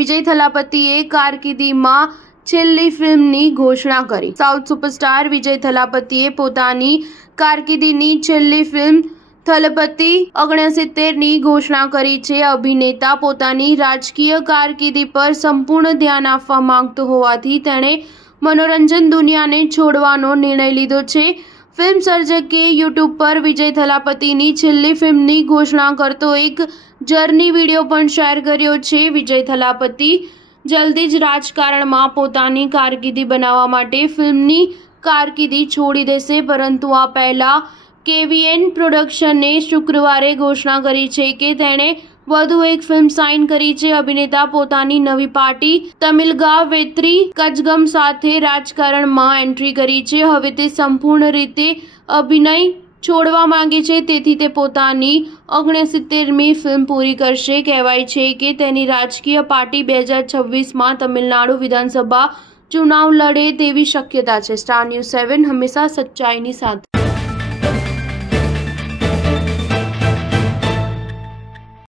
વિજય થલાપતિએ કારકિર્દીમાં છેલ્લી ફિલ્મની ઘોષણા કરી। સાઉથ સુપરસ્ટાર વિજય થલાપતિએ પોતાની કારકિર્દીની છેલ્લી ફિલ્મ થલપતિ 69ની ઘોષણા કરી છે। અભિનેતા પોતાની રાજકીય કારકિર્દી પર સંપૂર્ણ ધ્યાન આપવા માંગતો હોવાથી તેણે મનોરંજન દુનિયાને છોડવાનો નિર્ણય લીધો છે। ફિલ્મ સર્જકે યુટ્યુબ પર વિજય થલાપતિની છેલ્લી ફિલ્મની ઘોષણા કરતો એક જર્ની વિડીયો પણ શેર કર્યો છે। વિજય થલાપતિ જલ્દી જ રાજકારણમાં પોતાની કારકિર્દી બનાવવા માટે ફિલ્મની કારકિર્દી છોડી દેશે, પરંતુ આ પહેલા કેવીએન પ્રોડક્શને શુક્રવારે ઘોષણા કરી છે કે તેણે વધુ એક ફિલ્મ સાઇન કરી છે। અભિનેતા પોતાની નવી પાર્ટી તમિલગાવ વેત્રી કજગમ સાથે રાજકારણમાં એન્ટ્રી કરી છે। હવે તે સંપૂર્ણ રીતે અભિનય છોડવા માંગે છે, તેથી તે પોતાની 69મી ફિલ્મ પૂરી કરશે। કહેવાય છે કે તેની રાજકીય પાર્ટી 2026માં તમિલનાડુ વિધાનસભા ચુનાવ લડે તેવી શક્યતા છે। સ્ટાર ન્યૂઝ 7 હંમેશા સચ્ચાઈની સાથે।